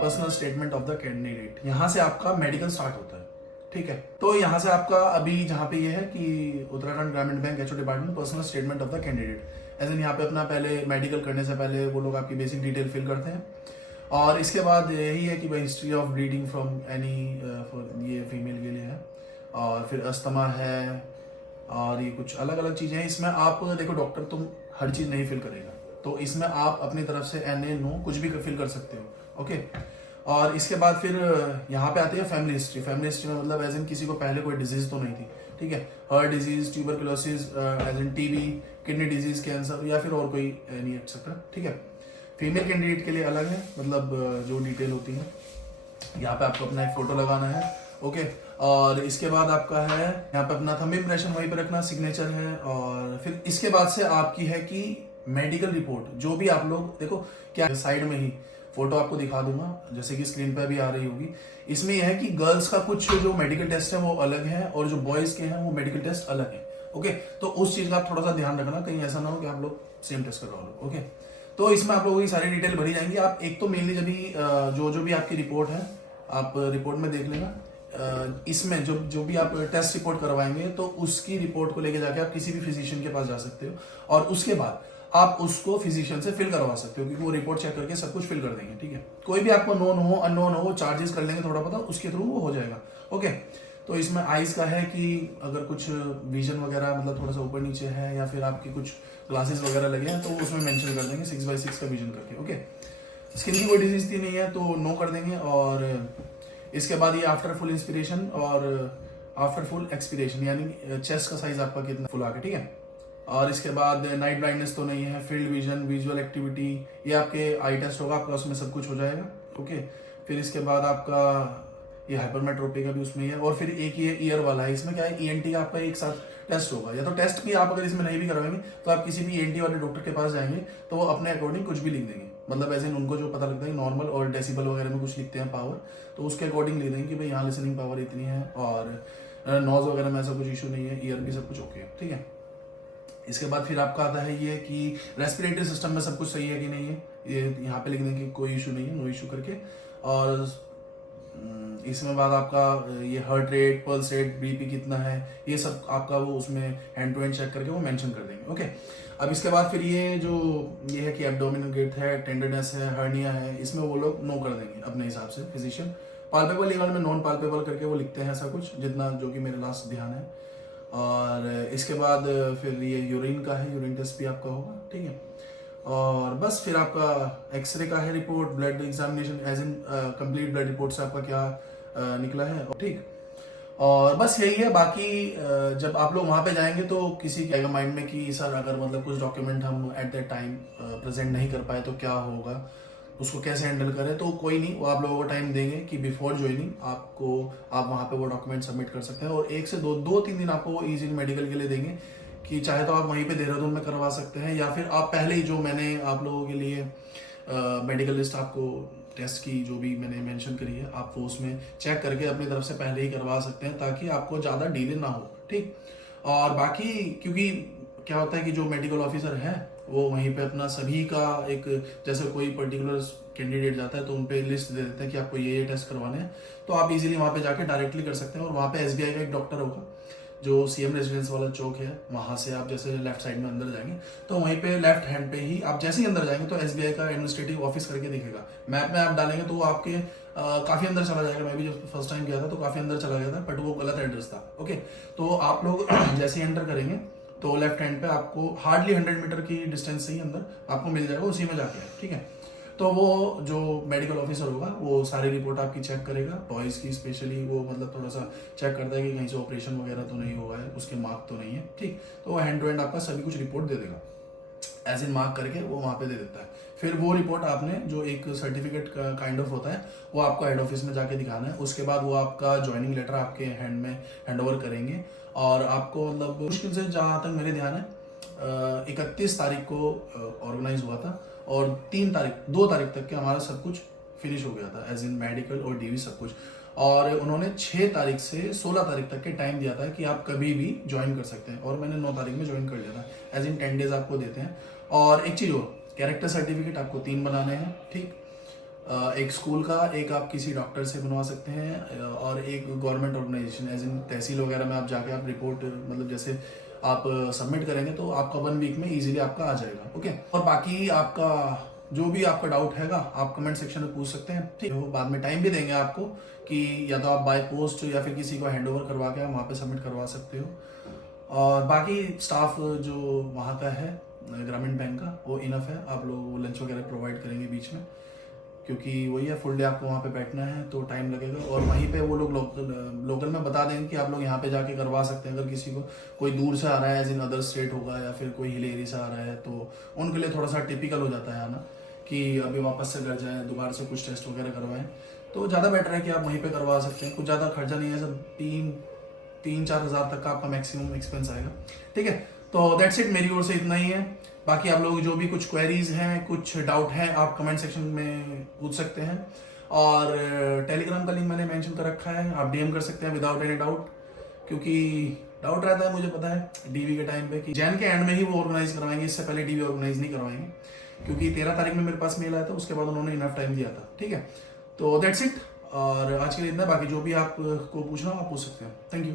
Personal statement of the candidate, यहाँ से आपका मेडिकल स्टार्ट होता है, ठीक है। तो यहाँ से आपका अभी जहाँ पे ये है कि Uttarakhand Gramin bank HO department personal statement of the candidate, as in यहाँ पे अपना पहले मेडिकल करने से पहले वो लोग आपकी बेसिक डिटेल फिल करते हैं, और इसके बाद यही है कि भाई history of breeding from any, ये फीमेल के लिए है, और फिर अस्थमा है, और ये कुछ अलग अलग चीज़ें हैं। इसमें आप देखो डॉक्टर तुम हर चीज़ नहीं फिल करेगा, तो इसमें आप अपनी तरफ से NA नो कुछ भी फिल कर सकते हो, ओके। और इसके बाद फिर यहाँ पे आती है फैमिली हिस्ट्री। फैमिली हिस्ट्री में मतलब एज इन किसी को पहले कोई डिजीज तो नहीं थी, ठीक है, heart disease, tuberculosis, as in TB, kidney disease, cancer, या फिर और कोई एनी एक्सेट्रा, ठीक है। फीमेल कैंडिडेट के लिए अलग है, मतलब जो डिटेल होती है, यहाँ पे आपको अपना एक फोटो लगाना है, ओके। और इसके बाद आपका है यहाँ पे अपना थंब इम्प्रेशन वहीं पे रखना, सिग्नेचर है, और फिर इसके बाद से आपकी है कि मेडिकल रिपोर्ट, जो भी आप लोग देखो क्या साइड में ही फोटो आपको दिखा दूंगा, जैसे कि स्क्रीन पर भी आ रही होगी। इसमें यह है कि गर्ल्स का कुछ जो मेडिकल टेस्ट है वो अलग है, और जो बॉयज के हैं वो मेडिकल टेस्ट अलग है, ओके। तो उस चीज का आप थोड़ा सा ध्यान रखना, कहीं ऐसा ना हो कि आप लोग सेम टेस्ट करवा लो, ओके। तो इसमें आप लोगों की सारी डिटेल भरी जाएंगी। आप एक तो मेनली जब भी जो भी आपकी रिपोर्ट है आप रिपोर्ट में देख लेना, इसमें जो भी आप टेस्ट रिपोर्ट करवाएंगे तो उसकी रिपोर्ट को लेके जाके आप किसी भी फिजिशियन के पास जा सकते हो, और उसके बाद आप उसको फिजिशियन से फिल करवा सकते हो, क्योंकि वो रिपोर्ट चेक करके सब कुछ फिल कर देंगे, ठीक है। कोई भी आपको नोन हो अननोन हो, चार्जेस कर लेंगे थोड़ा पता, उसके थ्रू वो हो जाएगा, ओके। तो इसमें आइज का है कि अगर कुछ विजन वगैरह मतलब थोड़ा सा ऊपर नीचे है, या फिर आपकी कुछ ग्लासेस वगैरह लगे हैं, तो उसमें मेंशन कर देंगे 6/6 का विजन करके, ओके। स्किन की कोई डिजीज थी नहीं है तो नो कर देंगे। और इसके बाद ये आफ्टर फुल इंस्पिरेशन और आफ्टर फुल एक्सपीरेशन, यानी चेस्ट का साइज आपका कितना फुल आके, ठीक है। और इसके बाद नाइट ब्लाइंडनेस तो नहीं है, फील्ड विजन, विजुअल एक्टिविटी, ये आपके आई टेस्ट होगा आपका, उसमें सब कुछ हो जाएगा, ओके। फिर इसके बाद आपका ये हाइपरमेट्रोपी का भी उसमें ही है, और फिर एक ये ईयर वाला है, इसमें क्या है ENT का आपका एक साथ टेस्ट होगा, या तो टेस्ट भी आप अगर इसमें नहीं भी करवाएंगे तो आप किसी भी ENT वाले डॉक्टर के पास जाएंगे तो वो अपने अकॉर्डिंग कुछ भी लिख देंगे, मतलब ऐसे उनको जो पता लगता है नॉर्मल और डेसिबल वगैरह में कुछ लिखते हैं पावर, तो उसके अकॉर्डिंग लिख देंगे कि भाई यहाँ लिसनिंग पावर इतनी है, और नॉज वगैरह में ऐसा कुछ इशू नहीं है, ईयर भी सब कुछ ओके है, ठीक है। इसके बाद फिर आपका आता है ये कि रेस्पिरेटरी सिस्टम में सब कुछ सही है कि नहीं है, ये यहाँ पे लिख देंगे कि कोई इशू नहीं है, नो इशू करके। और इसमें बाद आपका ये heart rate, pulse rate, BP कितना है, ये सब आपका वो उसमें हैंड टू हैंड चेक करके वो मेंशन कर देंगे, ओके। अब इसके बाद फिर ये है कि एब्डोमिनल गिर्थ है, टेंडरनेस है, हर्निया है, इसमें वो लोग नो कर देंगे अपने हिसाब से फिजिशियन। पाल्पेबल लीगल में नॉन पाल्पेबल करके वो लिखते हैं ऐसा कुछ, जितना जो कि मेरे लास्ट ध्यान है। और इसके बाद फिर ये यूरिन का है, यूरिन टेस्ट भी आपका होगा, ठीक है। और बस फिर आपका एक्सरे का है report, blood examination as in complete blood report से आपका क्या निकला है, ठीक। और बस यही है। बाकी जब आप लोग वहां पे जाएंगे तो किसी के माइंड में कि सर अगर मतलब कुछ डॉक्यूमेंट हम एट दैट टाइम प्रेजेंट नहीं कर पाए तो क्या होगा, उसको कैसे हैंडल करें, तो कोई नहीं, वो आप लोगों को टाइम देंगे कि बिफोर ज्वाइनिंग आप वहाँ पे वो डॉक्यूमेंट सबमिट कर सकते हैं, और 1 से 2-3 दिन आपको वो इजी मेडिकल के लिए देंगे, कि चाहे तो आप वहीं पे देहरादून में करवा सकते हैं, या फिर आप पहले ही जो मैंने आप लोगों के लिए मेडिकल लिस्ट आपको टेस्ट की जो भी मैंने मेंशन करी है, आप वो उसमें चेक करके अपनी तरफ से पहले ही करवा सकते हैं, ताकि आपको ज़्यादा डिले ना हो, ठीक। और बाकी क्योंकि क्या होता है कि जो मेडिकल ऑफिसर है वो वहीं पे अपना सभी का एक, जैसे कोई पर्टिकुलर कैंडिडेट जाता है तो उन पे लिस्ट दे देते हैं कि आपको ये टेस्ट करवाने हैं, तो आप इजीली वहाँ पे जाके डायरेक्टली कर सकते हैं। और वहाँ पे SBI का एक डॉक्टर होगा, जो CM रेजिडेंस वाला चौक है, वहाँ से आप जैसे लेफ्ट साइड में अंदर जाएंगे तो वहीं पे लेफ्ट हैंड पे ही आप जैसे ही अंदर जाएंगे तो SBI का एडमिनिस्ट्रेटिव ऑफिस करके दिखेगा, मैप में आप डालेंगे तो वो आपके काफी अंदर चला जाएगा। मैं भी जब फर्स्ट टाइम गया था तो काफी अंदर चला गया था, बट वो गलत एड्रेस था, ओके। तो आप लोग जैसे ही एंटर करेंगे तो लेफ्ट हैंड पे आपको हार्डली 100 मीटर की डिस्टेंस से ही अंदर आपको मिल जाएगा, उसी में जाके, ठीक है। तो वो जो मेडिकल ऑफिसर होगा वो सारी रिपोर्ट आपकी चेक करेगा, टॉयज की स्पेशली, वो मतलब थोड़ा सा चेक करता है कि कहीं से ऑपरेशन वगैरह तो नहीं हुआ है, उसके मार्क तो नहीं है, ठीक। तो वो हैंड टू हैंड आपका सभी कुछ रिपोर्ट दे देगा, एज इन मार्क करके वो वहाँ पे दे देता है। फिर वो रिपोर्ट आपने जो एक सर्टिफिकेट का काइंड ऑफ होता है वो आपको हेड ऑफिस में जाके दिखाना है। उसके बाद वो आपका ज्वाइनिंग लेटर आपके हैंड में हैंड ओवर करेंगे, और आपको मतलब मुश्किल से जहाँ तक मेरे ध्यान है 31 तारीख को ऑर्गेनाइज हुआ था, और 2 तारीख तक के हमारा सब कुछ फिनिश हो गया था, एज इन मेडिकल और DV सब कुछ। और उन्होंने 6 तारीख से 16 तारीख तक के टाइम दिया था कि आप कभी भी ज्वाइन कर सकते हैं, और मैंने 9 तारीख में ज्वाइन कर लिया था, एज इन 10 डेज आपको देते हैं। और एक चीज़ और, कैरेक्टर सर्टिफिकेट आपको 3 बनाने हैं, ठीक। एक स्कूल का, एक आप किसी डॉक्टर से बनवा सकते हैं, और एक गवर्नमेंट ऑर्गेनाइजेशन एज इन तहसील वगैरह में आप जाके आप रिपोर्ट मतलब जैसे आप सबमिट करेंगे तो आपका 1 वीक में इजीली आपका आ जाएगा। ओके, और बाकी आपका जो भी आपका डाउट हैगा आप कमेंट सेक्शन में पूछ सकते हैं, ठीक है। वो बाद में टाइम भी देंगे आपको कि या तो आप बाय पोस्ट या फिर किसी को हैंड ओवर करवा के आप वहाँ पे सबमिट करवा सकते हो। और बाकी स्टाफ जो वहाँ का है ग्रामीण बैंक का वो इनफ है, आप लोग लंच वगैरह प्रोवाइड करेंगे बीच में, क्योंकि वही है फुल डे आपको वहाँ पे बैठना है तो टाइम लगेगा। और वहीं पे वो लोग लोकल में बता देंगे कि आप लोग यहाँ पे जाके करवा सकते हैं। अगर किसी को कोई दूर से आ रहा है एज इन अदर स्टेट होगा या फिर कोई हिल एरिया से आ रहा है तो उनके लिए थोड़ा सा टिपिकल हो जाता है आना, कि अभी वापस से घर जाएँ दोबारा से कुछ टेस्ट वगैरह करवाएं, तो ज़्यादा बेटर है कि आप वहीं पर करवा सकते हैं। कुछ ज़्यादा खर्चा नहीं है, सब 3-4 हज़ार तक का आपका मैक्सिमम एक्सपेंस आएगा, ठीक है। तो दैट्स इट, मेरी ओर से इतना ही है। बाकी आप लोग जो भी कुछ क्वेरीज हैं, कुछ डाउट हैं, आप कमेंट सेक्शन में पूछ सकते हैं। और टेलीग्राम का लिंक मैंने मेंशन कर रखा है, आप डीएम कर सकते हैं विदाउट एनी डाउट, क्योंकि डाउट रहता है मुझे पता है डीवी के टाइम पे कि जैन के एंड में ही वो ऑर्गेनाइज करवाएंगे, इससे पहले डीवी ऑर्गेनाइज नहीं करवाएंगे, क्योंकि 13 तारीख में मेरे पास मेल आया था, उसके बाद उन्होंने इनफ टाइम दिया था, ठीक है। तो दैट्स इट, और आज के लिए इतना। बाकी जो भी आपको पूछना हो आप पूछ सकते हैं। Thank you.